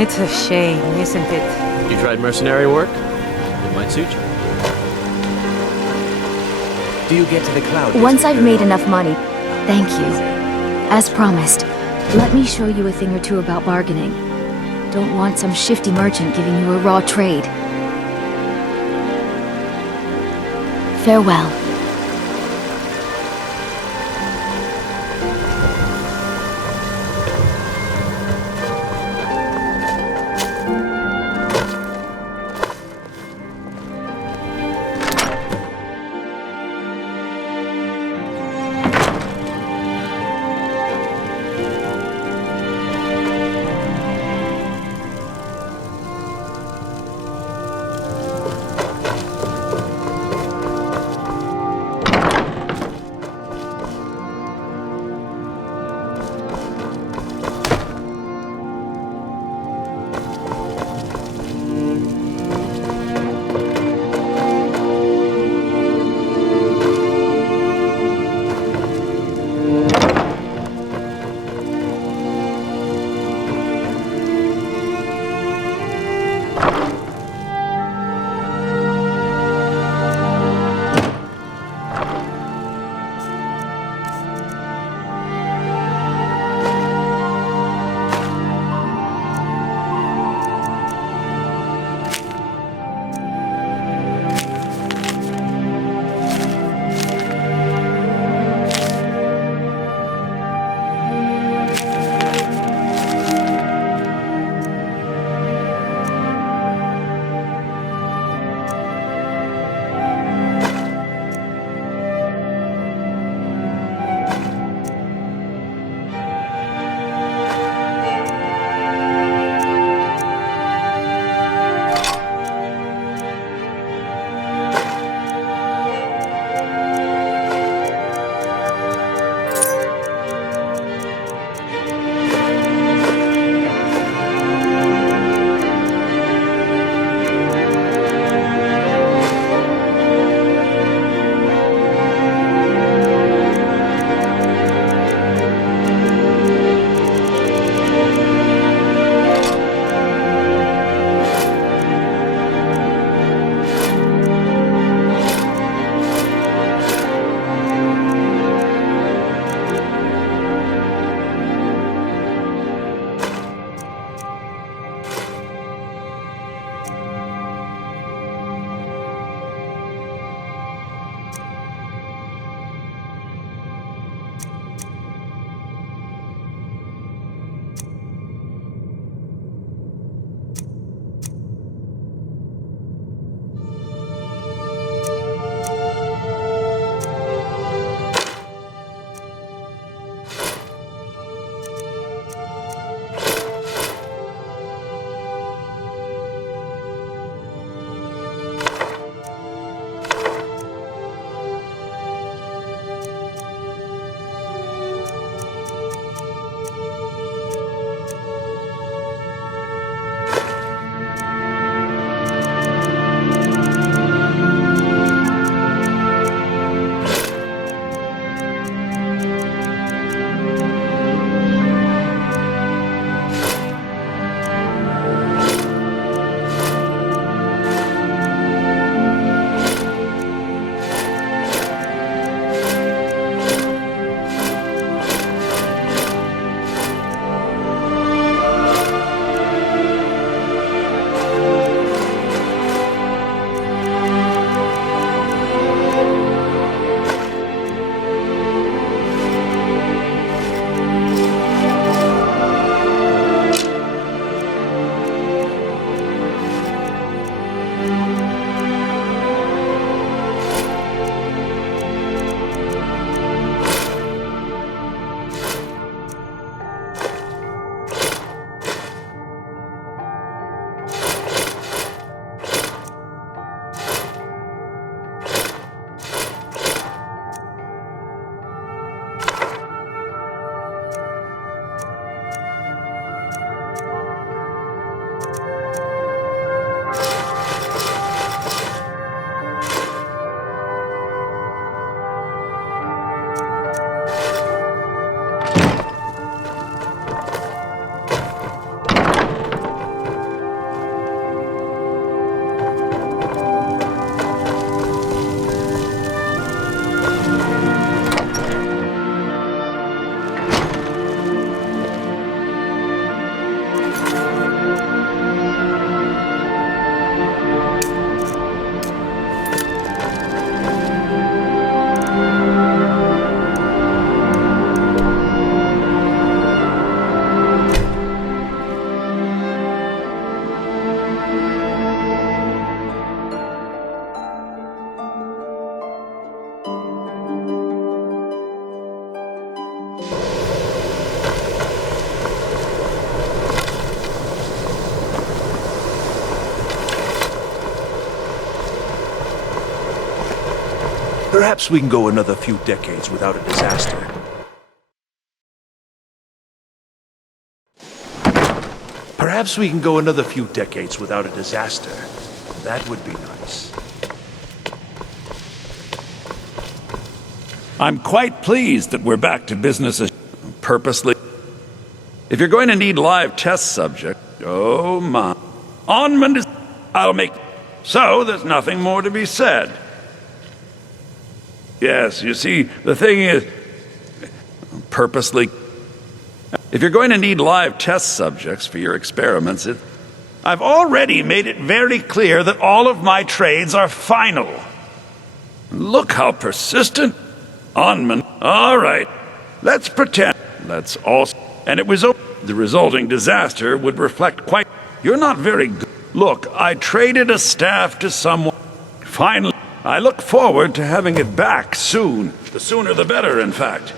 It's a shame, isn't it? You tried mercenary work? It might suit you. Do you get to the cloud? Once I've made enough money, thank you. As promised, let me show you a thing or two about bargaining. Don't want some shifty merchant giving you a raw trade. Farewell. Perhaps we can go another few decades without a disaster. Perhaps we can go another few decades without a disaster. That would be nice. I'm quite pleased that we're back to business as purposely. If you're going to need live test subject, oh my. Onmund is. I'll make. So there's nothing more to be said. Yes, you see, the thing is. Purposely. If you're going to need live test subjects for your experiments, I've already made it very clear that all of my trades are final. Look how persistent. Onmund. All right. Let's pretend. Let's also. And it was. The resulting disaster would reflect quite. You're not very good. Look, I traded a staff to someone. Finally, I look forward to having it back soon. The sooner the better, in fact.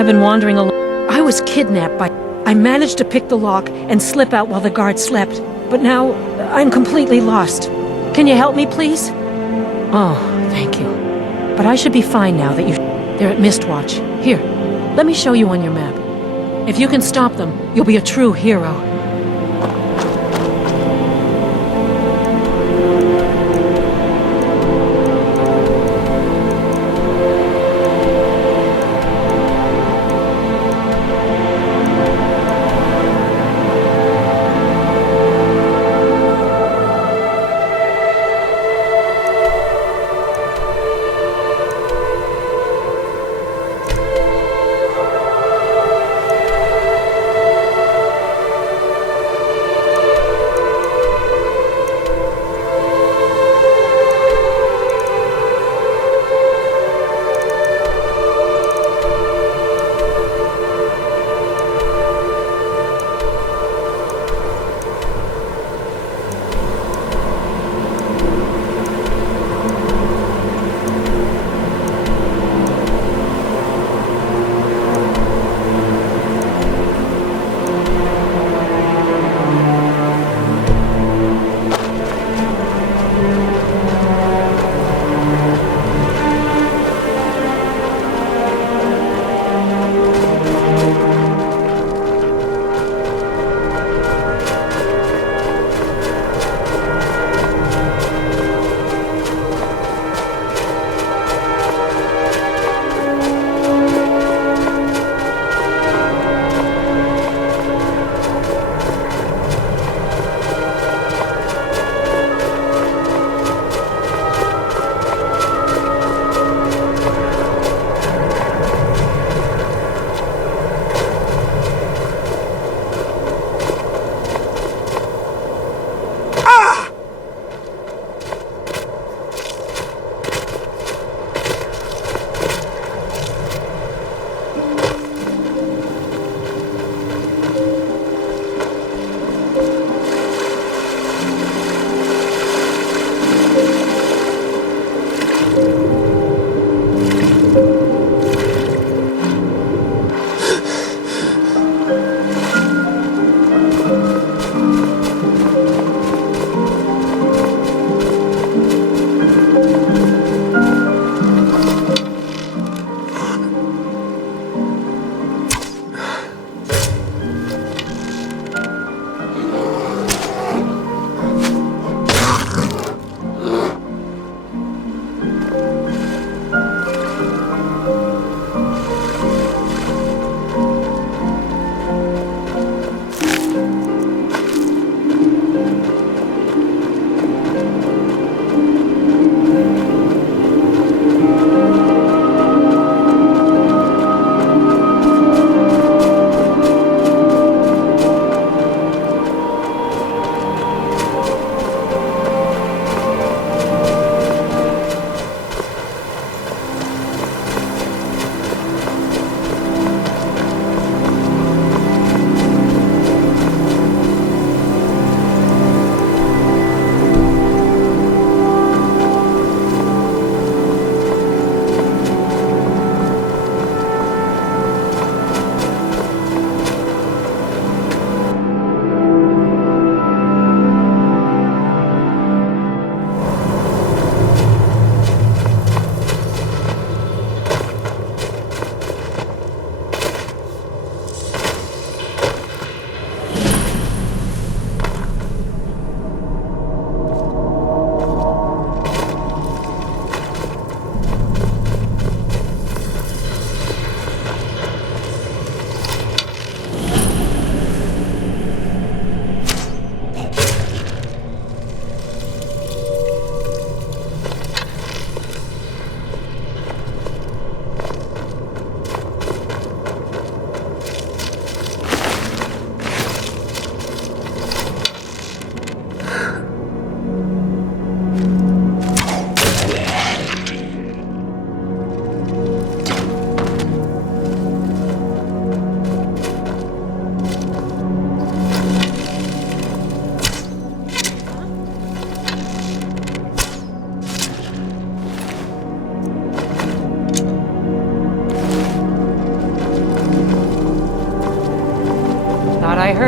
I've been wandering alone. I was kidnapped by... I managed to pick the lock and slip out while the guard slept. But now, I'm completely lost. Can you help me, please? Oh, thank you. But I should be fine now that you... They're at Mistwatch. Here, let me show you on your map. If you can stop them, you'll be a true hero.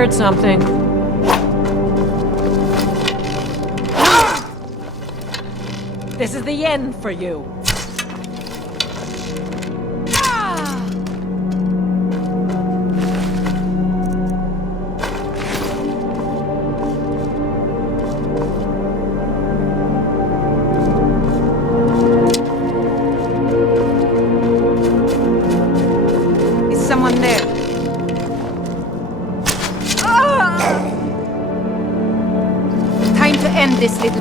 heard something. This is the end for you. Is someone there? Time to end this little...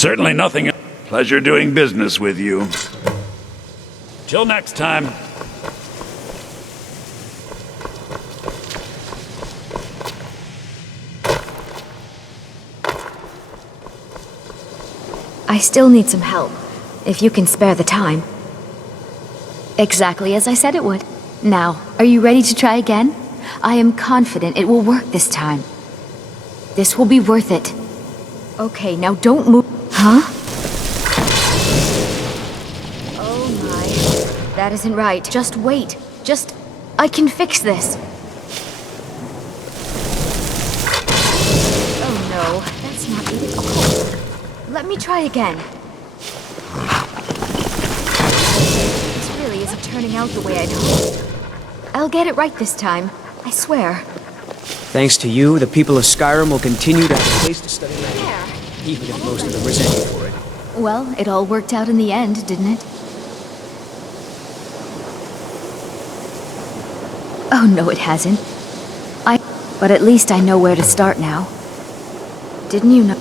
Certainly nothing. Pleasure doing business with you. Till next time. I still need some help, if you can spare the time. Exactly as I said it would. Now, are you ready to try again? I am confident it will work this time. This will be worth it. Okay, now don't move. Huh? Oh my. That isn't right. Just wait. I can fix this. Oh no, that's not it. Oh. Let me try again. This really isn't turning out the way I'd hoped. I'll get it right this time. I swear. Thanks to you, the people of Skyrim will continue to have a place to study magic, There. even if most of them resent you for it. Well, it all worked out in the end, didn't it? Oh, no, it hasn't. But at least I know where to start now. Didn't you know?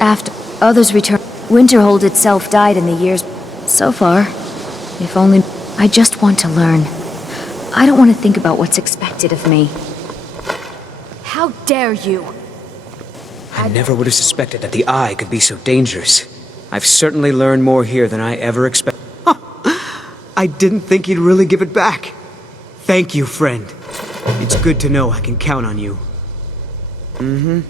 After others returned, Winterhold itself died in the years so far. If only I just want to learn. I don't want to think about what's expected of me. How dare you! I never would have suspected that the Eye could be so dangerous. I've certainly learned more here than I ever expected. I didn't think you'd really give it back. Thank you, friend. It's good to know I can count on you. Mm-hmm.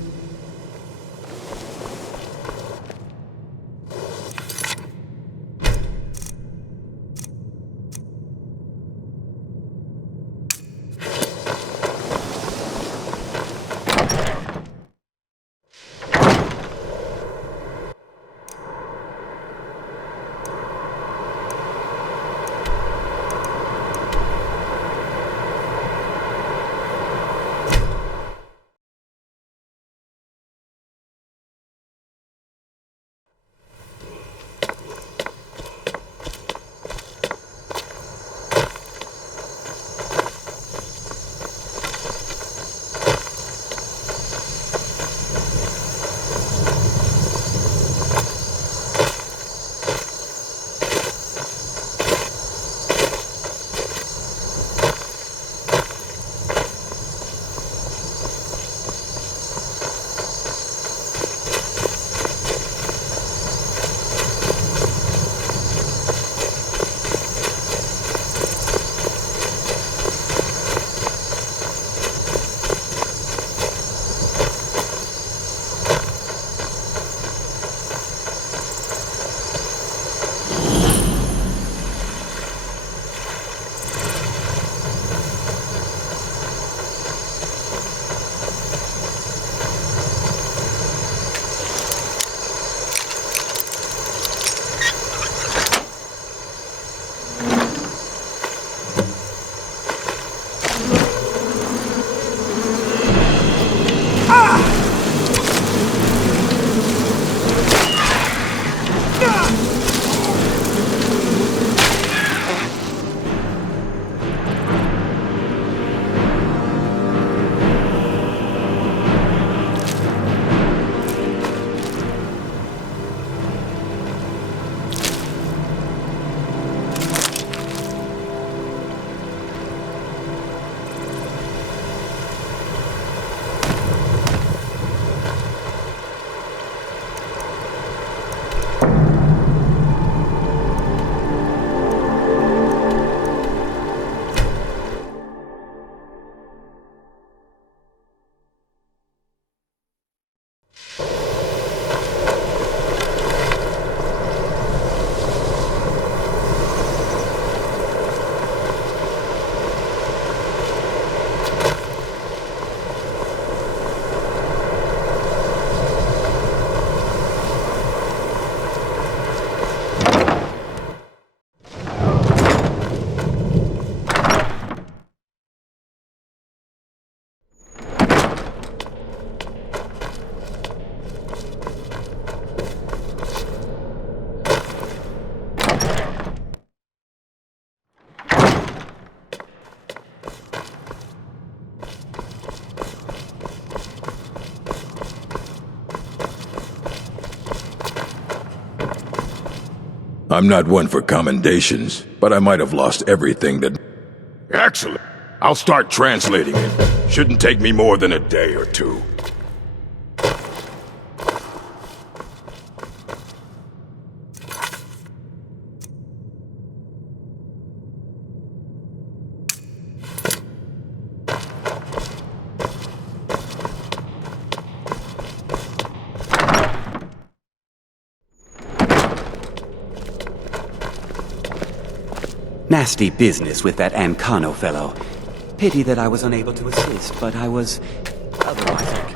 I'm not one for commendations, but I might have lost everything that... Excellent. I'll start translating it. Shouldn't take me more than a day or two. Nasty business with that Ancano fellow. Pity that I was unable to assist, but I was otherwise okay.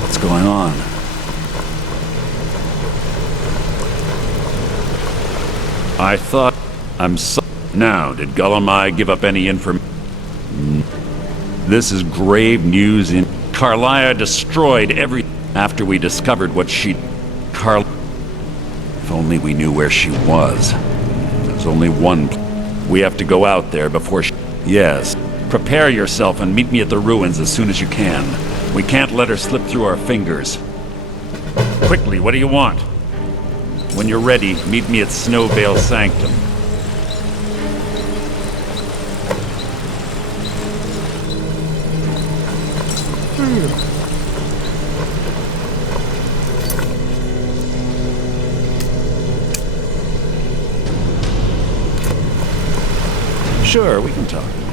What's going on? I thought... I'm so... Now, did Gullumai give up any information? This is grave news in... Carlia destroyed every... After we discovered what she... If only we knew where she was. There's only one... We have to go out there before she... Yes. Prepare yourself and meet me at the ruins as soon as you can. We can't let her slip through our fingers. Quickly, what do you want? When you're ready, meet me at Snowvale Sanctum. Sure, we can talk in a minute.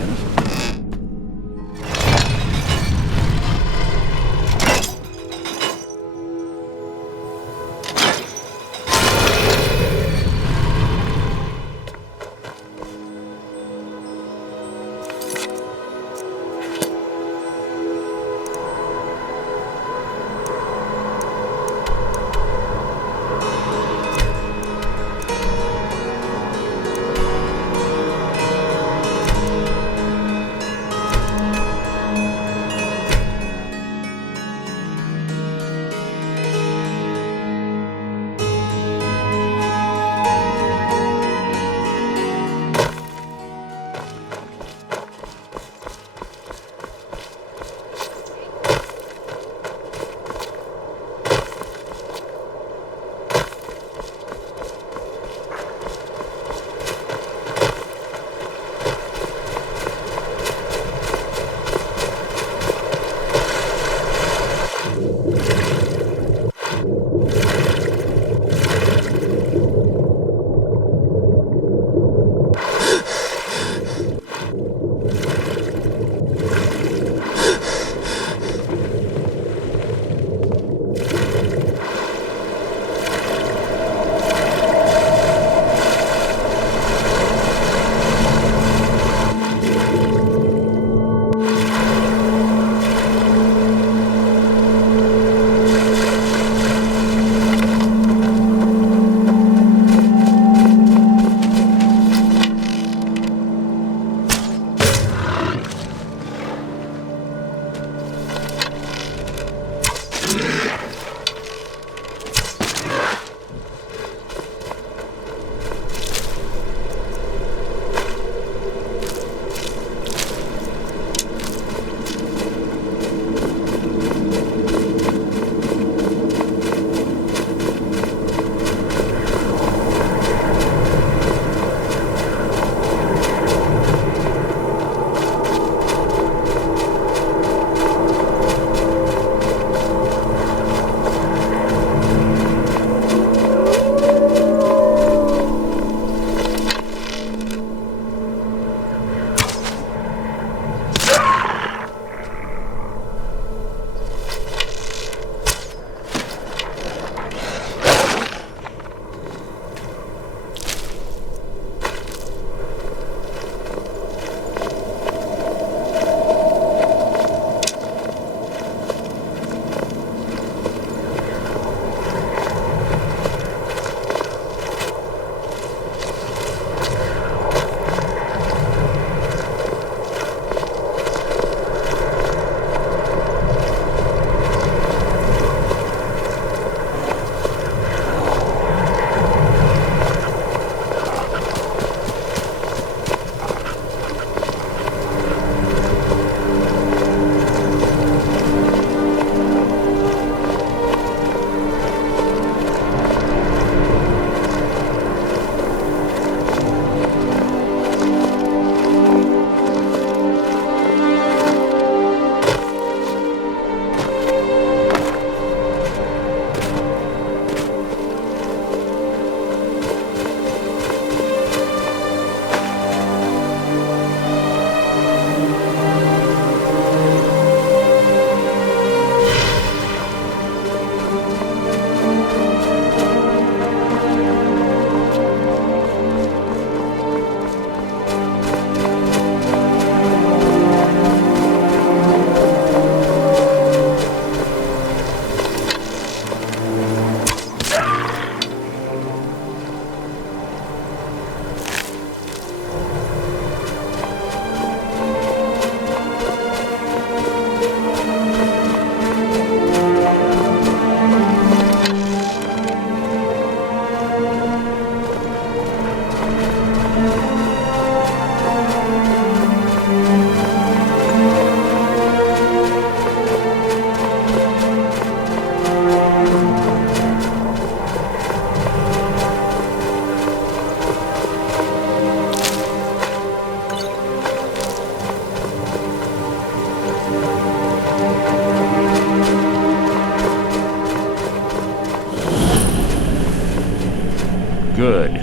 Good.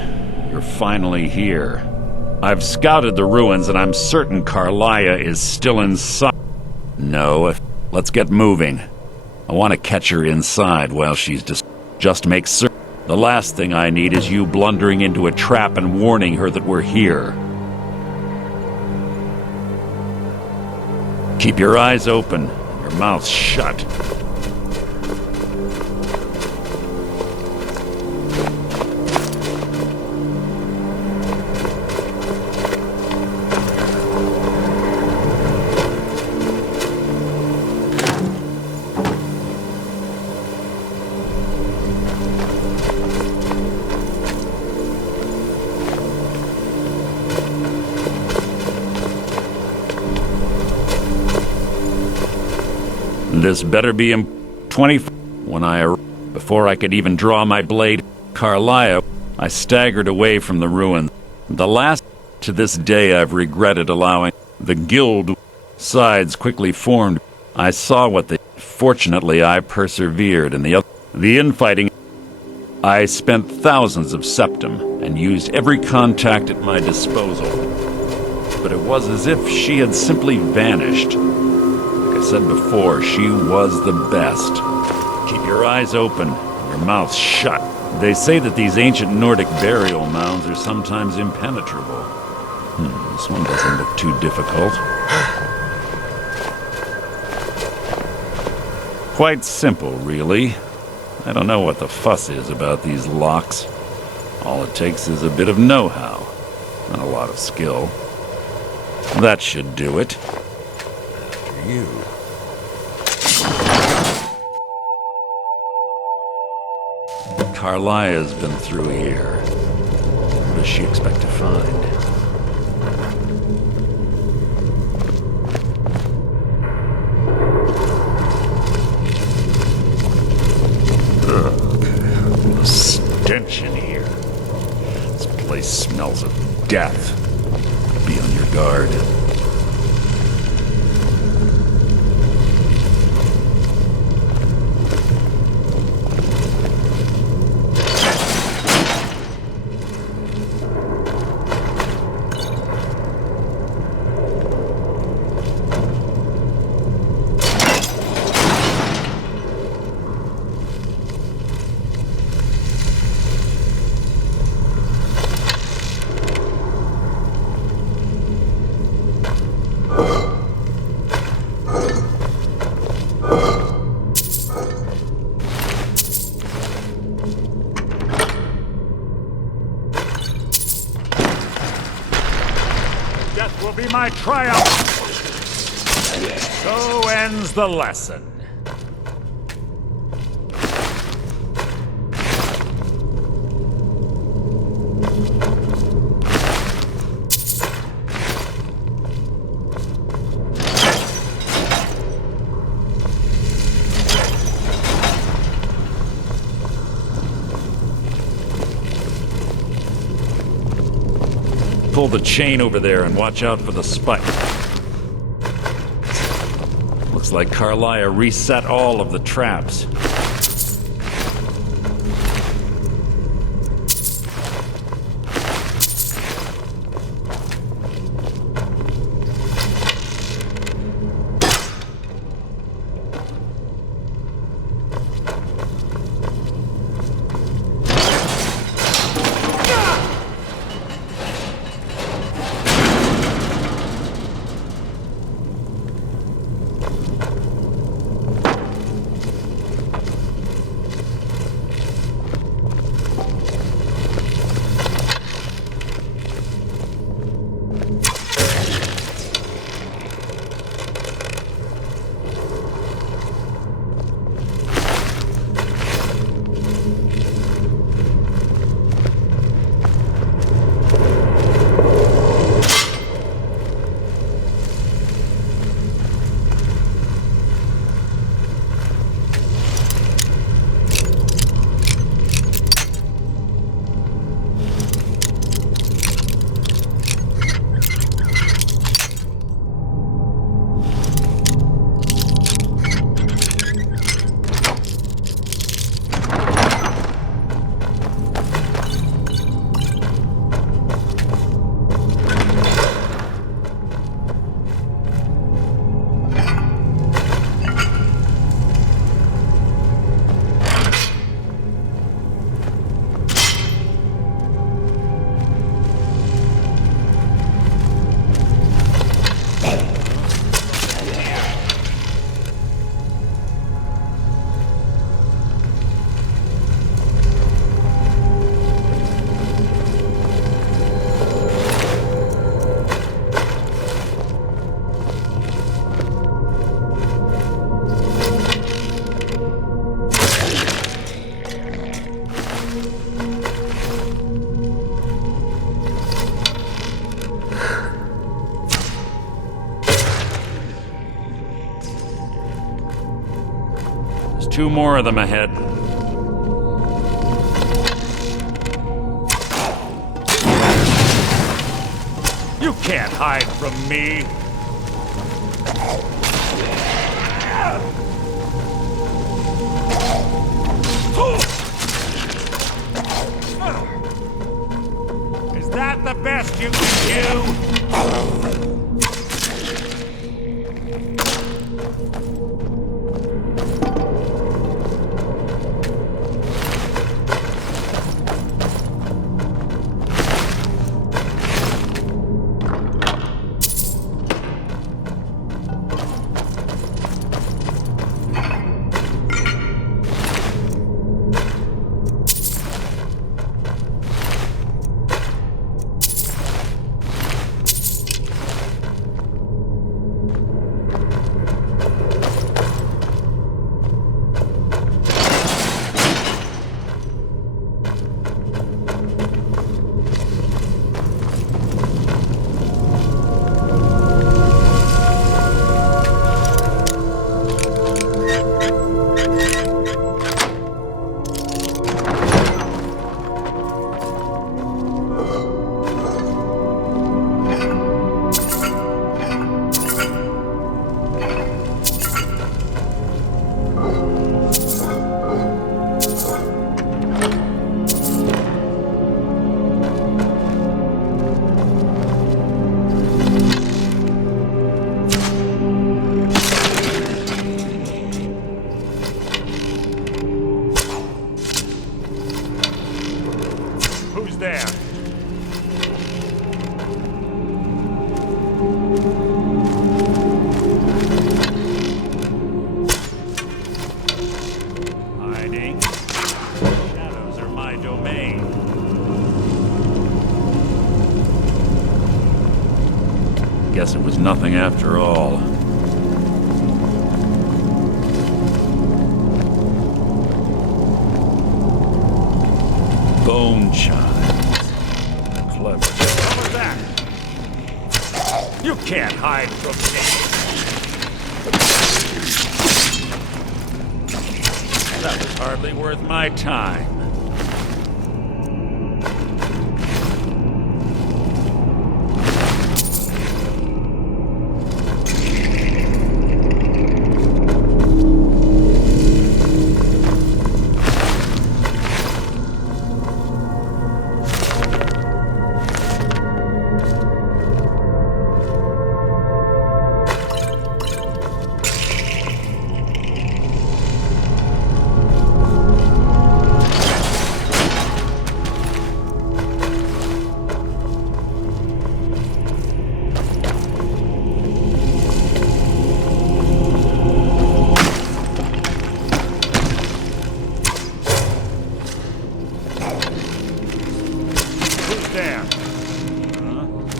You're finally here. I've scouted the ruins and I'm certain Carlia is still inside. No, let's get moving. I want to catch her inside while she's just make certain. The last thing I need is you blundering into a trap and warning her that we're here. Keep your eyes open, your mouth shut. This better be in 20. Before I could even draw my blade, Carlia, I staggered away from the ruin. The last. To this day, I've regretted allowing the guild sides quickly formed. I saw what they. Fortunately, I persevered, and the infighting. I spent thousands of septum and used every contact at my disposal. But it was as if she had simply vanished. I said before, she was the best. Keep your eyes open, and your mouth shut. They say that these ancient Nordic burial mounds are sometimes impenetrable. This one doesn't look too difficult. Quite simple, really. I don't know what the fuss is about these locks. All it takes is a bit of know-how, and a lot of skill. That should do it. After you. Carlia's been through here. What does she expect to find? Ugh, the stench in here. This place smells of death. Be on your guard. Death will be my triumph! So ends the lesson. Pull the chain over there and watch out for the spike. Looks like Carlia reset all of the traps. 2 more of them ahead. You can't hide from me! Is that the best you can do? There. Hiding. Shadows are my domain. Guess it was nothing after all. Bone child. Clever. Cover that! You can't hide from me! That was hardly worth my time.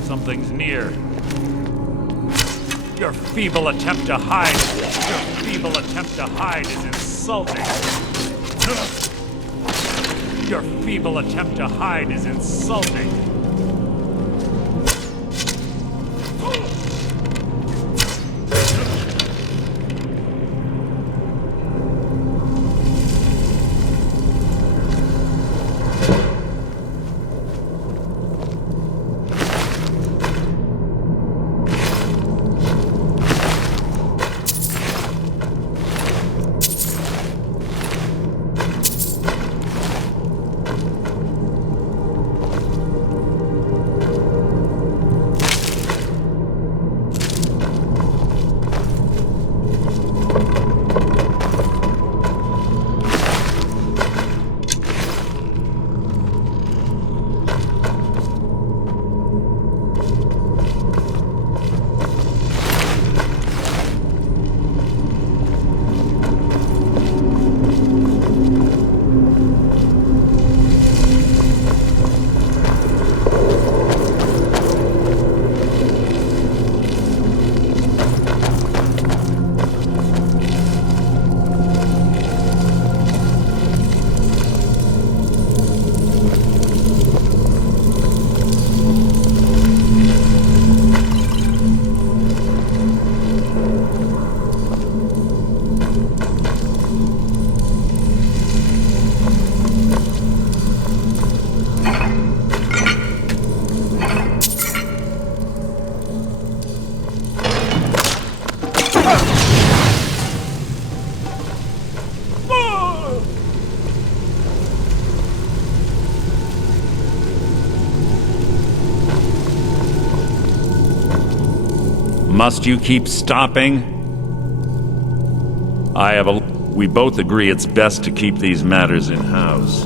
Something's near. Your feeble attempt to hide. Your feeble attempt to hide is insulting. Your feeble attempt to hide is insulting. Must you keep stopping? We both agree it's best to keep these matters in-house.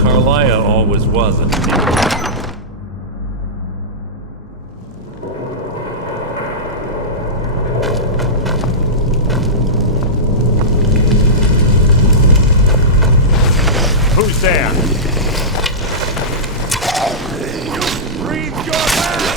Carlia always was a Who's there? Breathe your last!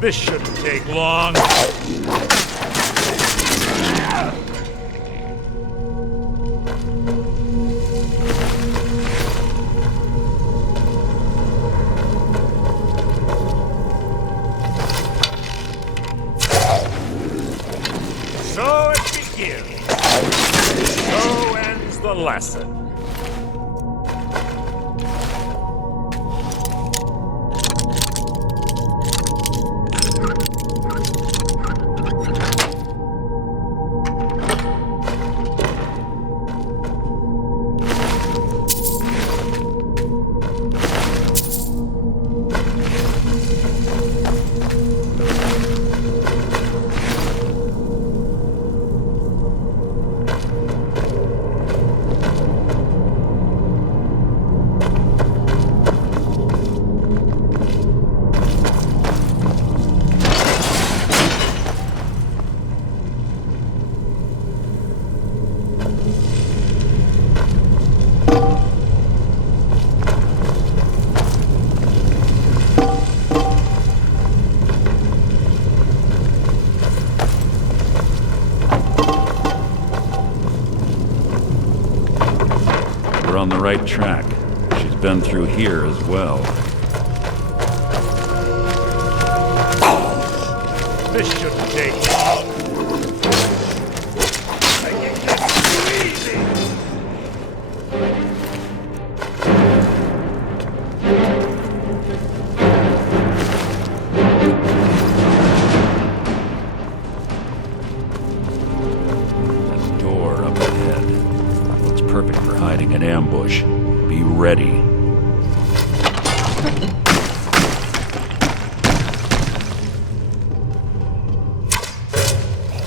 This shouldn't take long. So it begins. So ends the lesson. We're on the right track. She's been through here as well. This shouldn't take long. Making this too easy. That door up ahead looks perfect for hiding an ambush. Be ready.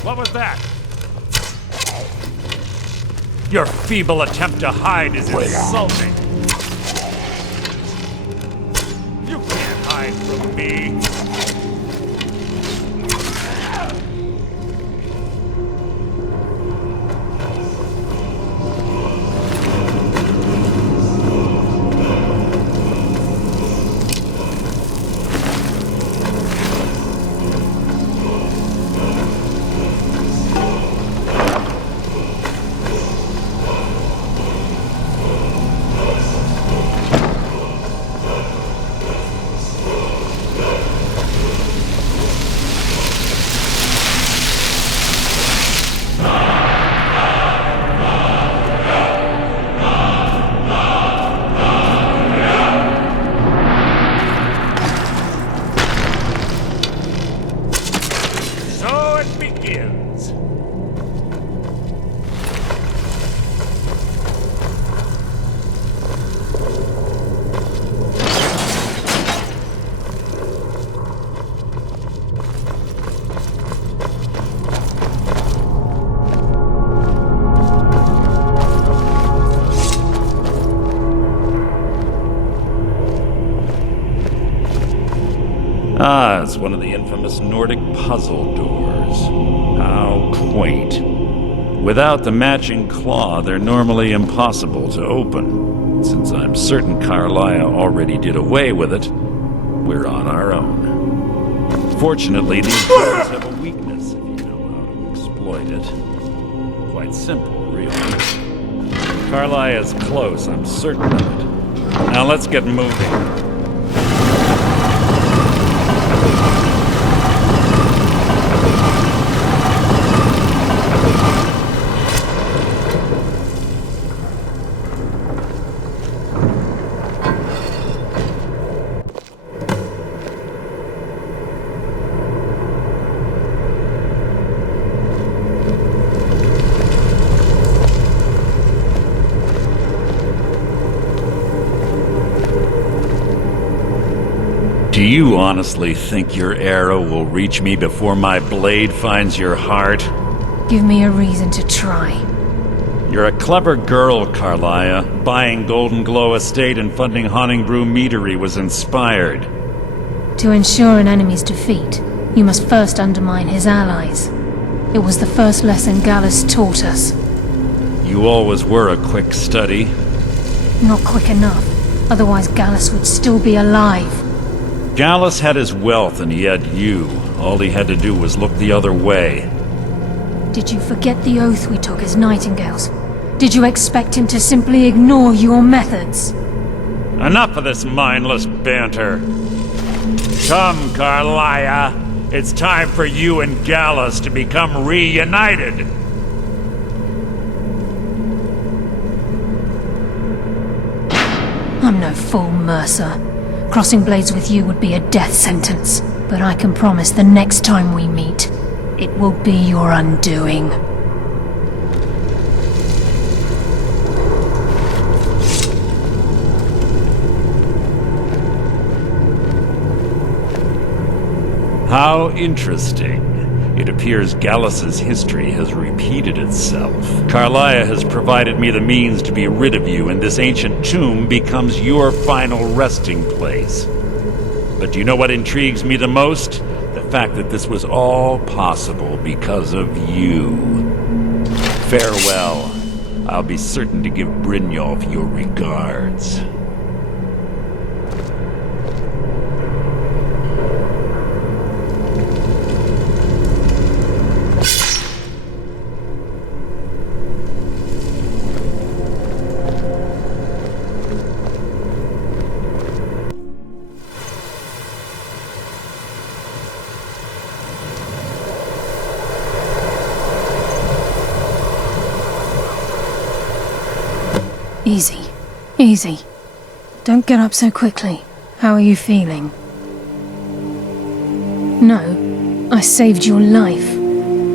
What was that? Your feeble attempt to hide is insulting. You can't hide from me. begins. Ah, it's one of the infamous Nordic puzzle doors. How quaint. Without the matching claw, they're normally impossible to open. Since I'm certain Carlia already did away with it, we're on our own. Fortunately, these doors have a weakness if you know how to exploit it. Quite simple, really. Carlia is close, I'm certain of it. Now let's get moving. Do you honestly think your arrow will reach me before my blade finds your heart? Give me a reason to try. You're a clever girl, Carlia. Buying Golden Glow Estate and funding Honningbrew Meadery was inspired. To ensure an enemy's defeat, you must first undermine his allies. It was the first lesson Gallus taught us. You always were a quick study. Not quick enough, otherwise Gallus would still be alive. Gallus had his wealth and he had you. All he had to do was look the other way. Did you forget the oath we took as nightingales? Did you expect him to simply ignore your methods? Enough of this mindless banter. Come, Carlia. It's time for you and Gallus to become reunited. I'm no fool, Mercer. Crossing blades with you would be a death sentence. But I can promise the next time we meet, it will be your undoing. How interesting. It appears Gallus's history has repeated itself. Carlia has provided me the means to be rid of you, and this ancient tomb becomes your final resting place. But do you know what intrigues me the most? The fact that this was all possible because of you. Farewell. I'll be certain to give Brynjolf your regards. Easy. Easy. Don't get up so quickly. How are you feeling? No, I saved your life.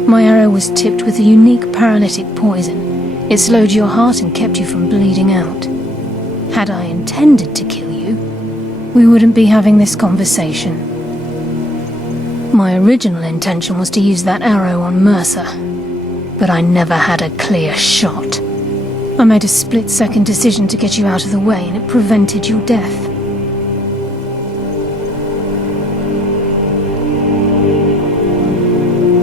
My arrow was tipped with a unique paralytic poison. It slowed your heart and kept you from bleeding out. Had I intended to kill you, we wouldn't be having this conversation. My original intention was to use that arrow on Mercer, but I never had a clear shot. I made a split-second decision to get you out of the way, and it prevented your death.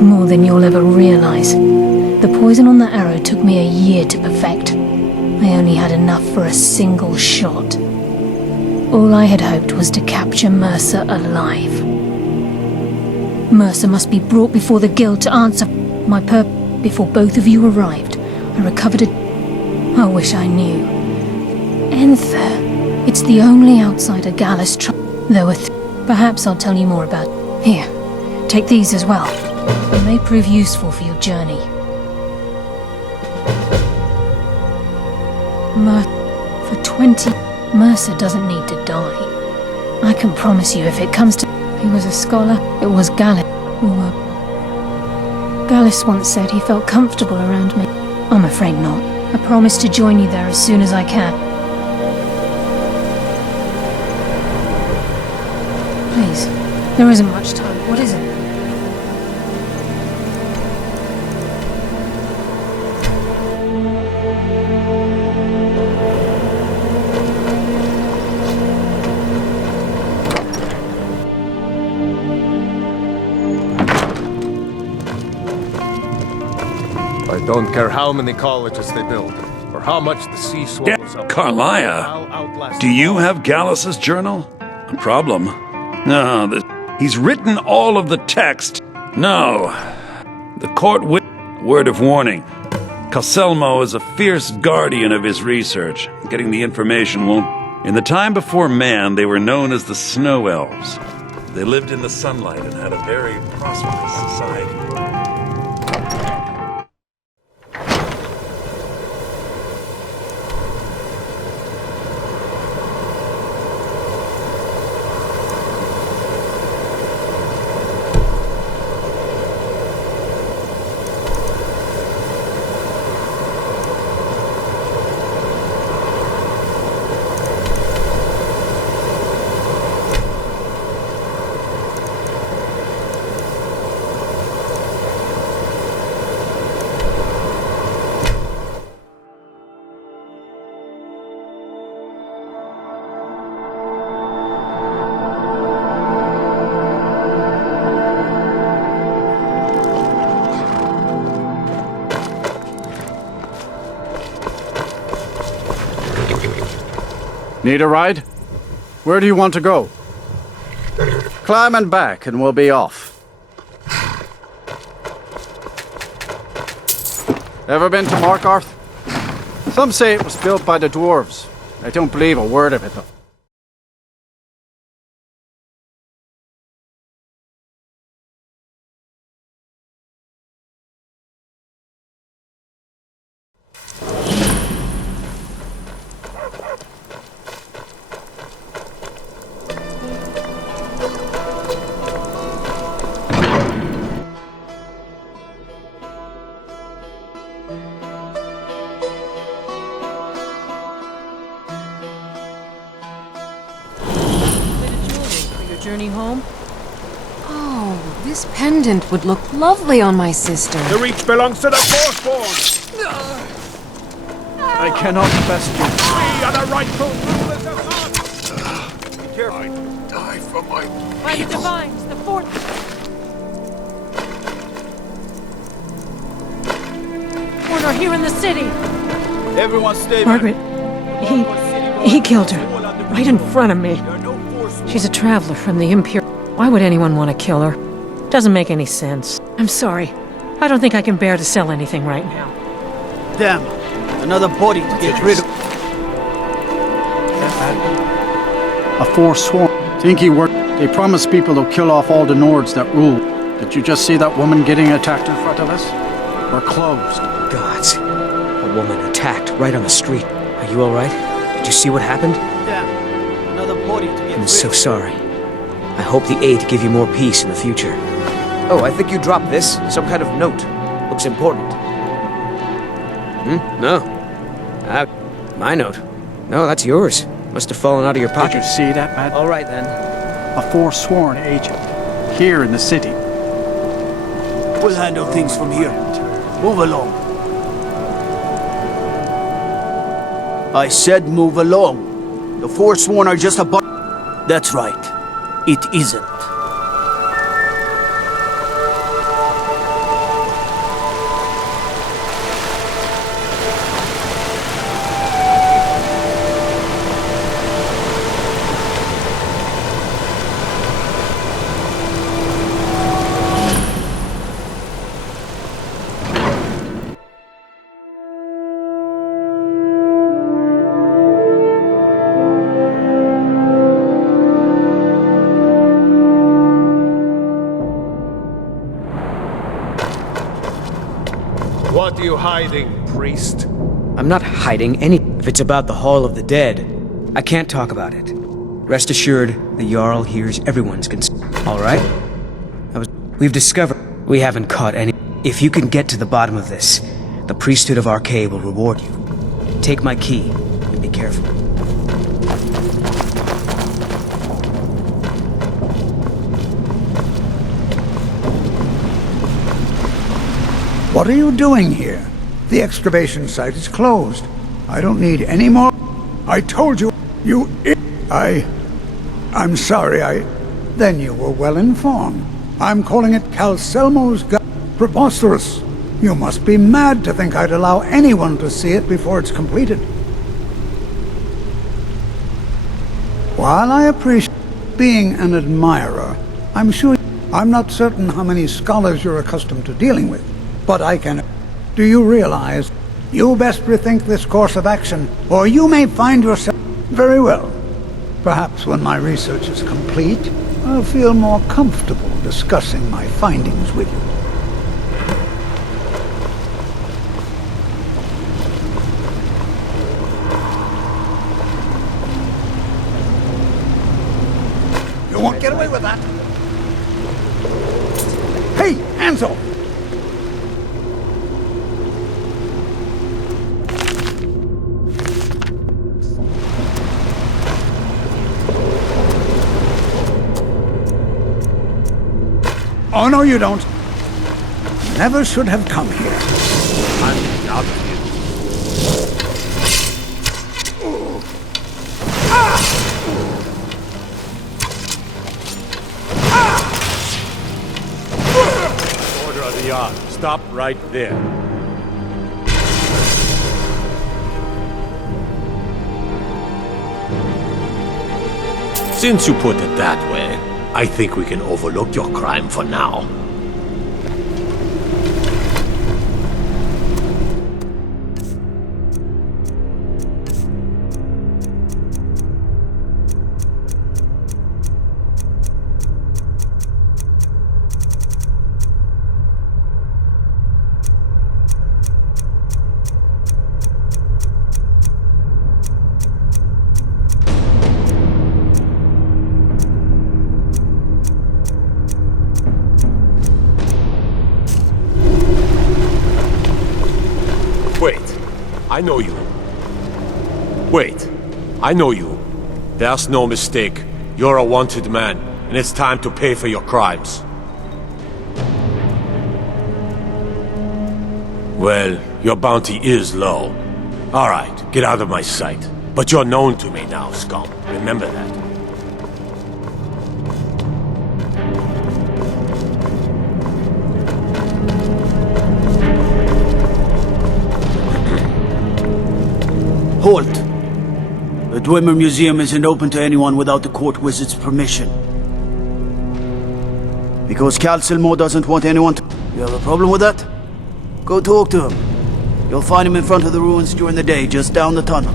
More than you'll ever realize. The poison on that arrow took me a year to perfect. I only had enough for a single shot. All I had hoped was to capture Mercer alive. Mercer must be brought before the guild to answer my purpose. Before both of you arrived, I recovered a... I wish I knew. Enther. It's the only outsider Gallus There were Perhaps I'll tell you more about... Here, take these as well. They may prove useful for your journey. For 20... Mercer doesn't need to die. I can promise you if it comes to... He was a scholar. It was Gallus. Gallus once said he felt comfortable around me. I'm afraid not. I promise to join you there as soon as I can. Please, there isn't much time. What is it? I don't care how many colleges they build, or how much the sea swallows up. Carlia, do you have Gallus's journal? A problem? No, he's written all of the text. No. The court word of warning. Calselmo is a fierce guardian of his research. Getting the information won't... In the time before man, they were known as the Snow Elves. They lived in the sunlight and had a very prosperous society. Need a ride? Where do you want to go? Climb and back and we'll be off. Ever been to Markarth? Some say it was built by the dwarves. I don't believe a word of it though. Journey home? Oh, this pendant would look lovely on my sister. The reach belongs to the Forsworn! I cannot best you. We are the rightful rulers of Earth! Be careful. I die for my By the Divines, the fort... Forsworn are here in the city! Everyone stay Margaret, he killed her, right in front of me. She's a traveler from the Imperial. Why would anyone want to kill her? Doesn't make any sense. I'm sorry. I don't think I can bear to sell anything right now. Damn. Another body to get rid of. A Forsworn. Think he worked. They promised people to kill off all the Nords that rule. Did you just see that woman getting attacked in front of us? We're closed. Gods. A woman attacked right on the street. Are you alright? Did you see what happened? Damn. Another body to get I'm so sorry. I hope the aid give you more peace in the future. Oh, I think you dropped this. Some kind of note. Looks important. No. My note. No, that's yours. Must have fallen out of your pocket. Did you see that, man? All right, then. A Forsworn agent. Here in the city. We'll handle things from here. Move along. I said move along. The Forsworn are just a That's right. It isn't. What are you hiding, priest? I'm not hiding any. If it's about the Hall of the Dead, I can't talk about it. Rest assured, the Jarl hears everyone's concern. All right? We've discovered we haven't caught any. If you can get to the bottom of this, the priesthood of Arcade will reward you. Take my key, and be careful. What are you doing here? The excavation site is closed. I don't need any more. I told you, I'm sorry, Then you were well informed. I'm calling it Calcelmo's Preposterous. You must be mad to think I'd allow anyone to see it before it's completed. While I appreciate being an admirer, I'm not certain how many scholars you're accustomed to dealing with, but I can... Do you realize you best rethink this course of action, or you may find yourself... Very well. Perhaps when my research is complete, I'll feel more comfortable discussing my findings with you. You won't get away with that. Hey, hands off! Oh, no, you don't. Never should have come here. I'm out of here. Order of the yard. Stop right there. Since you put it that way, I think we can overlook your crime for now. I know you. Wait, I know you. There's no mistake. You're a wanted man, and it's time to pay for your crimes. Well, your bounty is low. Alright, get out of my sight. But you're known to me now, scum. Remember that. Halt! The Dwemer Museum isn't open to anyone without the court wizard's permission. Because Calcelmo doesn't want anyone to... You have a problem with that? Go talk to him. You'll find him in front of the ruins during the day, just down the tunnel.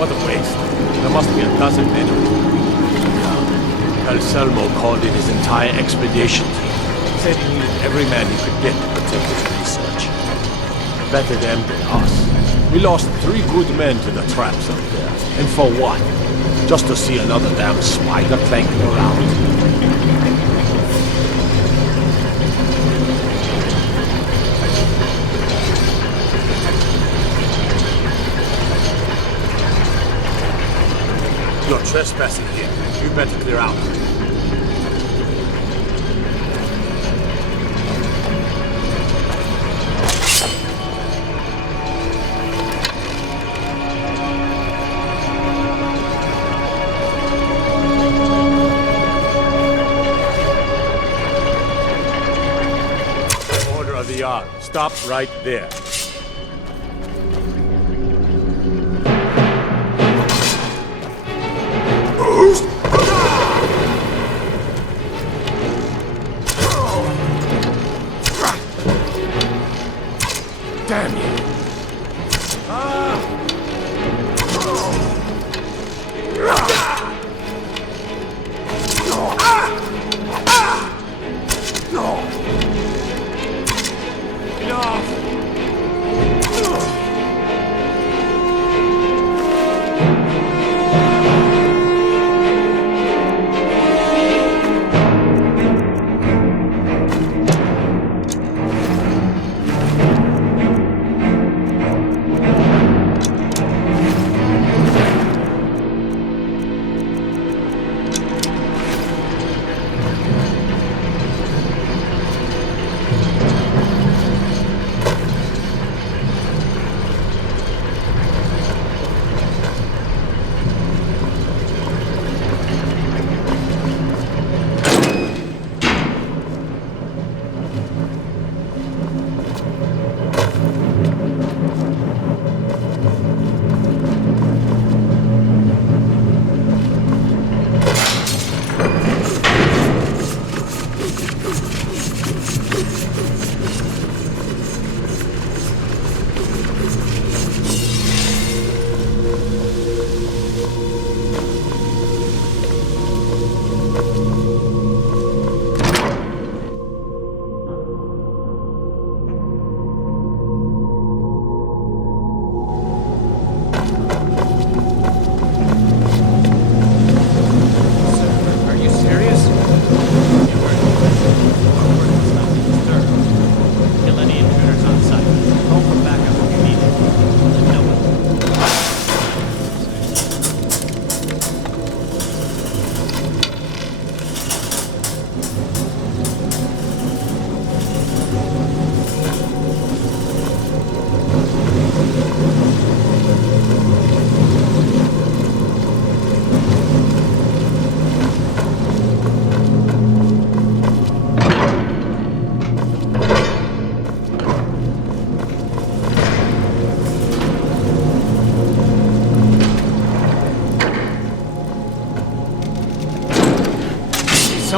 What a waste. There must be a dozen men. Calcelmo called in his entire expedition team. Said he needed every man he could get to protect his research. Better them than us. We lost 3 good men to the traps up there. And for what? Just to see another damn spider clanking around? You're trespassing here. You better clear out. Order of the yard. Stop right there. Damn you!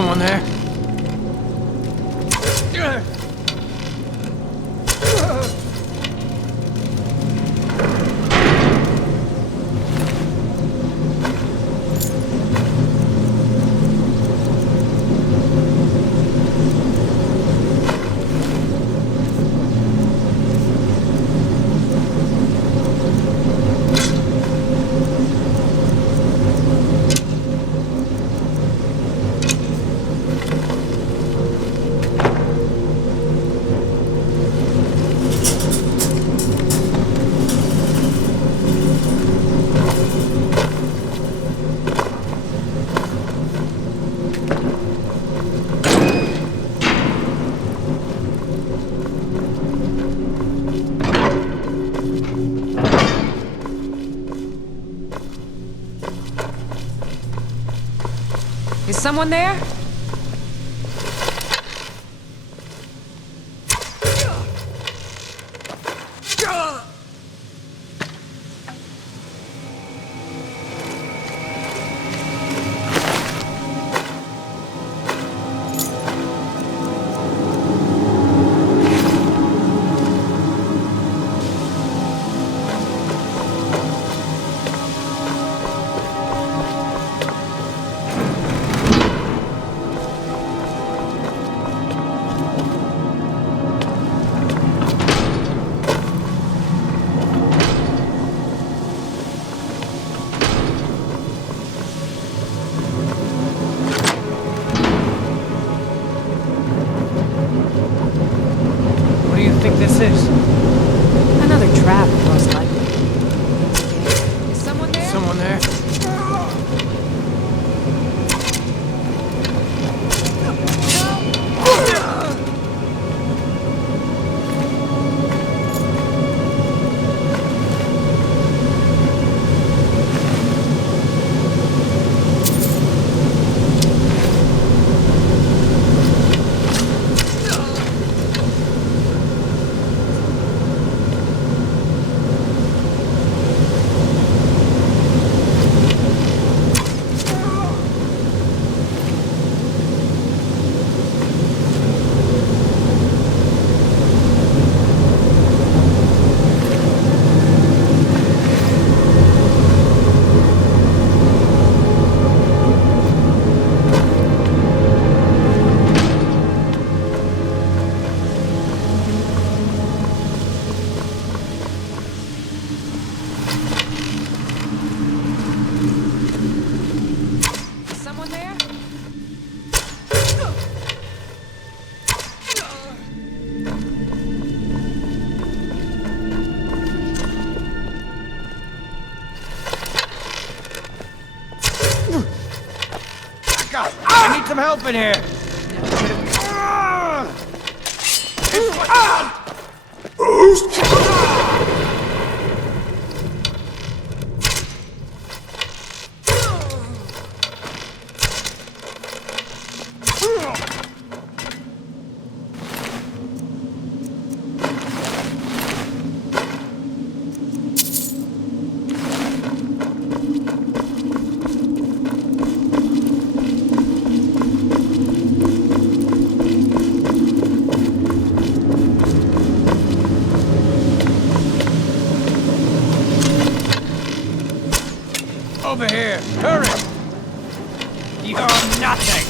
someone there? Is someone there? What do you think this is? Another trap, most likely. Is someone there? Someone there? I need some help in here. Over here! Hurry! You're nothing!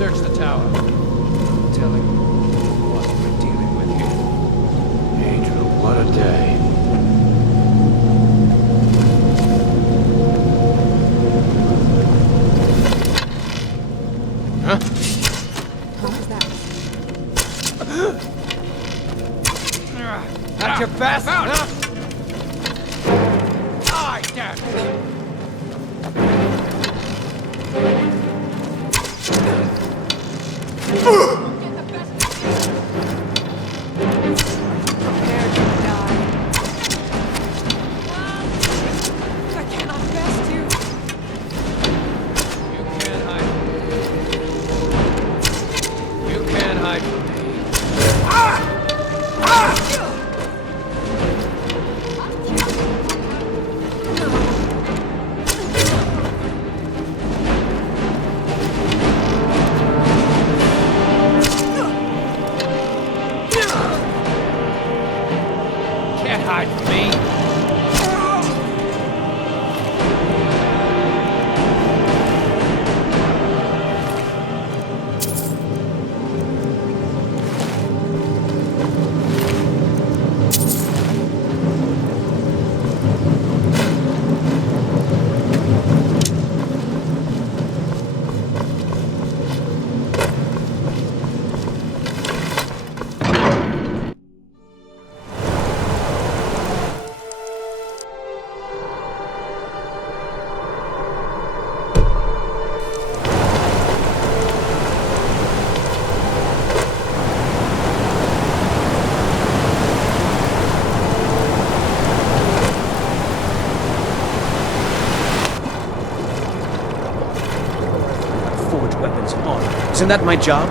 search the tower. No telling what we're dealing with here. Angel, what a day. That's your best, huh? Die, damn it! Isn't that my job?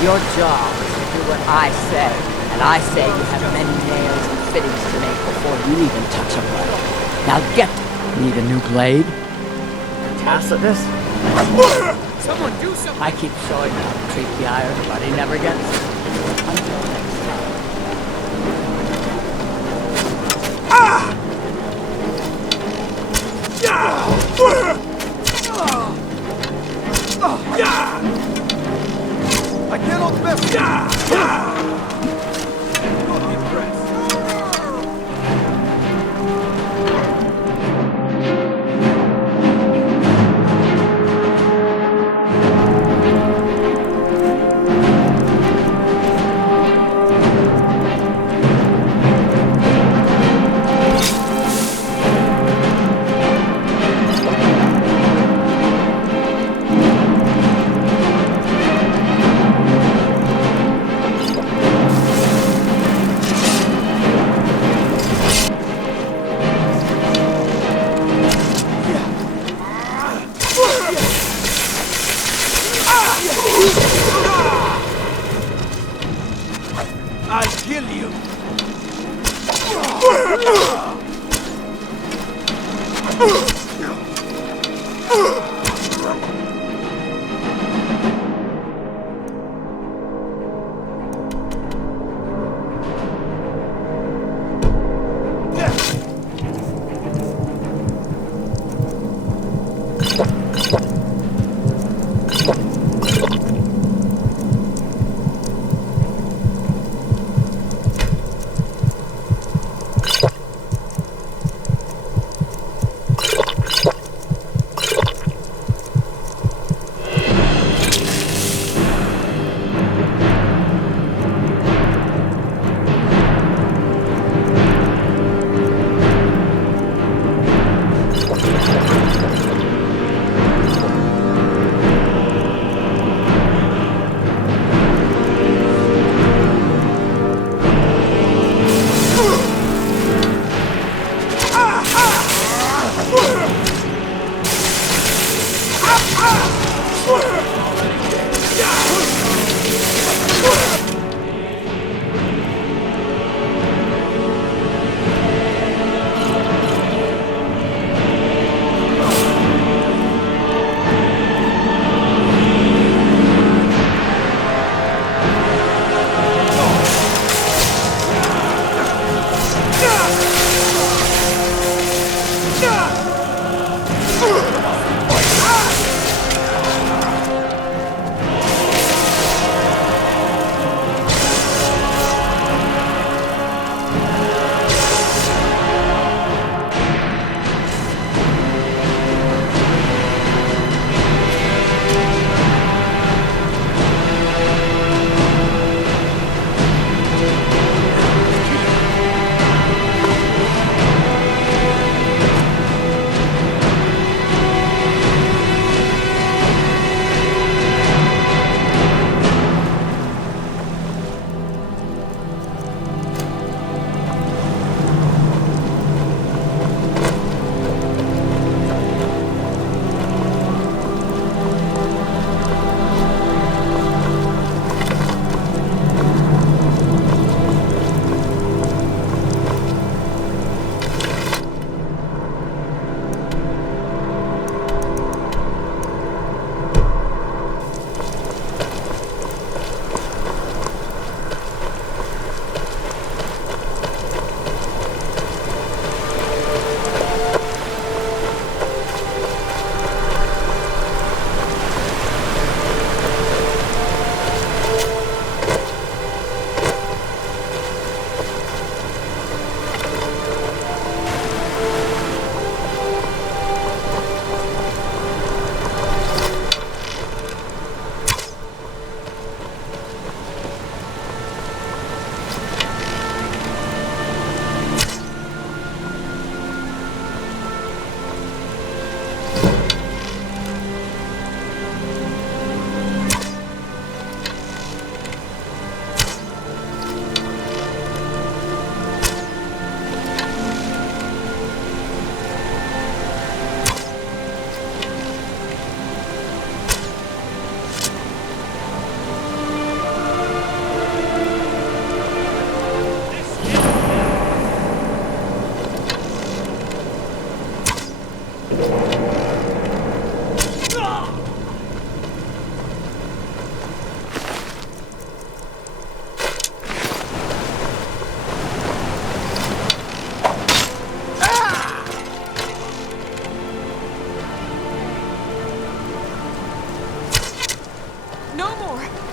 Your job is to do what I say, and I say you have many nails and fittings to make before you even touch a blade. Now get! Need a new blade? Tacitus? Someone do something! I keep showing you how to treat the iron, but he never gets it. Until next time. I cannot miss. I'll kill you!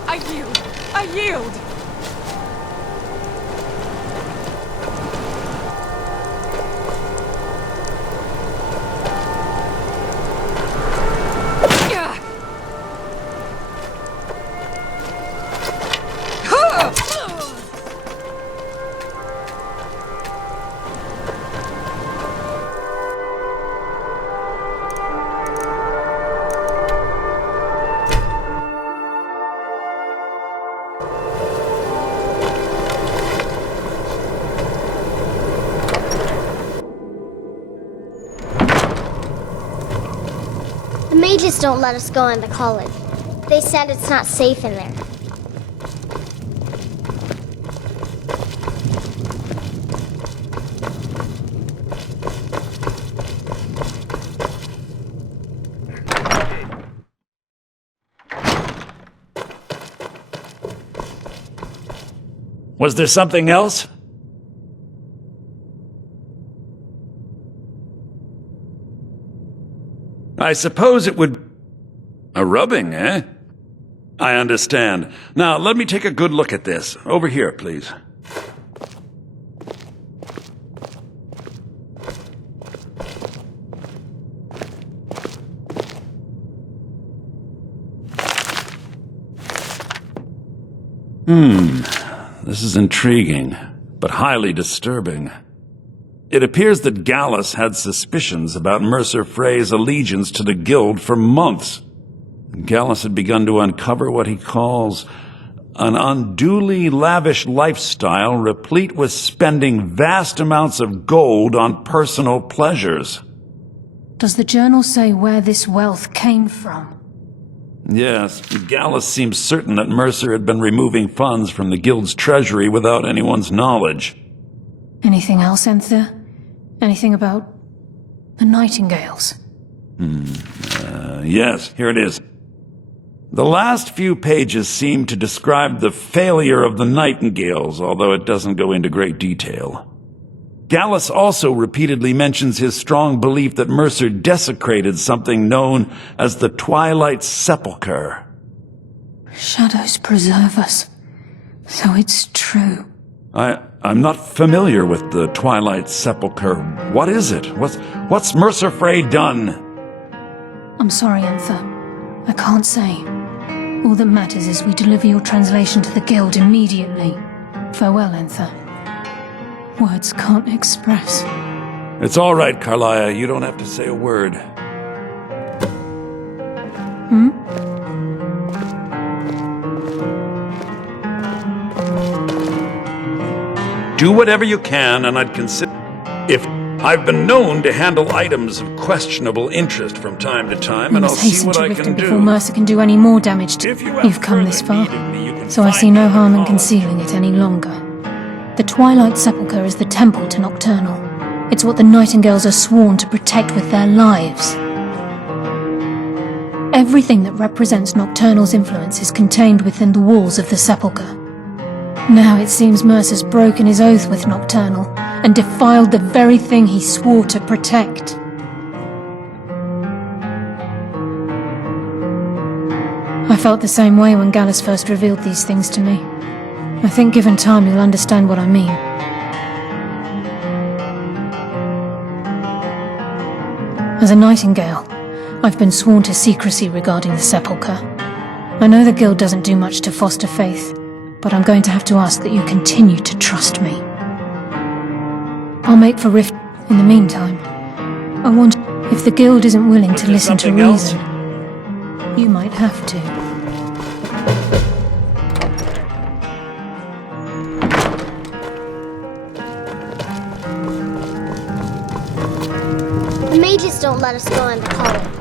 I yield. I yield. The mages don't let us go into college. They said it's not safe in there. Was there something else? I suppose it would... A rubbing, eh? I understand. Now, let me take a good look at this. Over here, please. This is intriguing, but highly disturbing. It appears that Gallus had suspicions about Mercer Frey's allegiance to the Guild for months. Gallus had begun to uncover what he calls an unduly lavish lifestyle replete with spending vast amounts of gold on personal pleasures. Does the journal say where this wealth came from? Yes, Gallus seems certain that Mercer had been removing funds from the Guild's treasury without anyone's knowledge. Anything else, Enthir? Anything about the Nightingales? Yes, here it is. The last few pages seem to describe the failure of the Nightingales, although it doesn't go into great detail. Gallus also repeatedly mentions his strong belief that Mercer desecrated something known as the Twilight Sepulchre. Shadows preserve us. So it's true. I'm not familiar with the Twilight Sepulchre. What is it? What's Mercer Frey done? I'm sorry, Enthir. I can't say. All that matters is we deliver your translation to the Guild immediately. Farewell, Enthir. Words can't express. It's all right, Carlia. You don't have to say a word. Do whatever you can, and I'd consider... If I've been known to handle items of questionable interest from time to time, and I'll see what I can do. Before Mercer can do any more damage to... You've come this far, so I see no harm in concealing it any longer. The Twilight Sepulchre is the temple to Nocturnal. It's what the Nightingales are sworn to protect with their lives. Everything that represents Nocturnal's influence is contained within the walls of the Sepulchre. Now it seems Mercer's broken his oath with Nocturnal and defiled the very thing he swore to protect. I felt the same way when Gallus first revealed these things to me. I think given time you'll understand what I mean. As a Nightingale, I've been sworn to secrecy regarding the Sepulchre. I know the Guild doesn't do much to foster faith, but I'm going to have to ask that you continue to trust me. I'll make for Rift. In the meantime, I want... If the Guild isn't willing to listen to reason, you might have to. The mages don't let us go into college.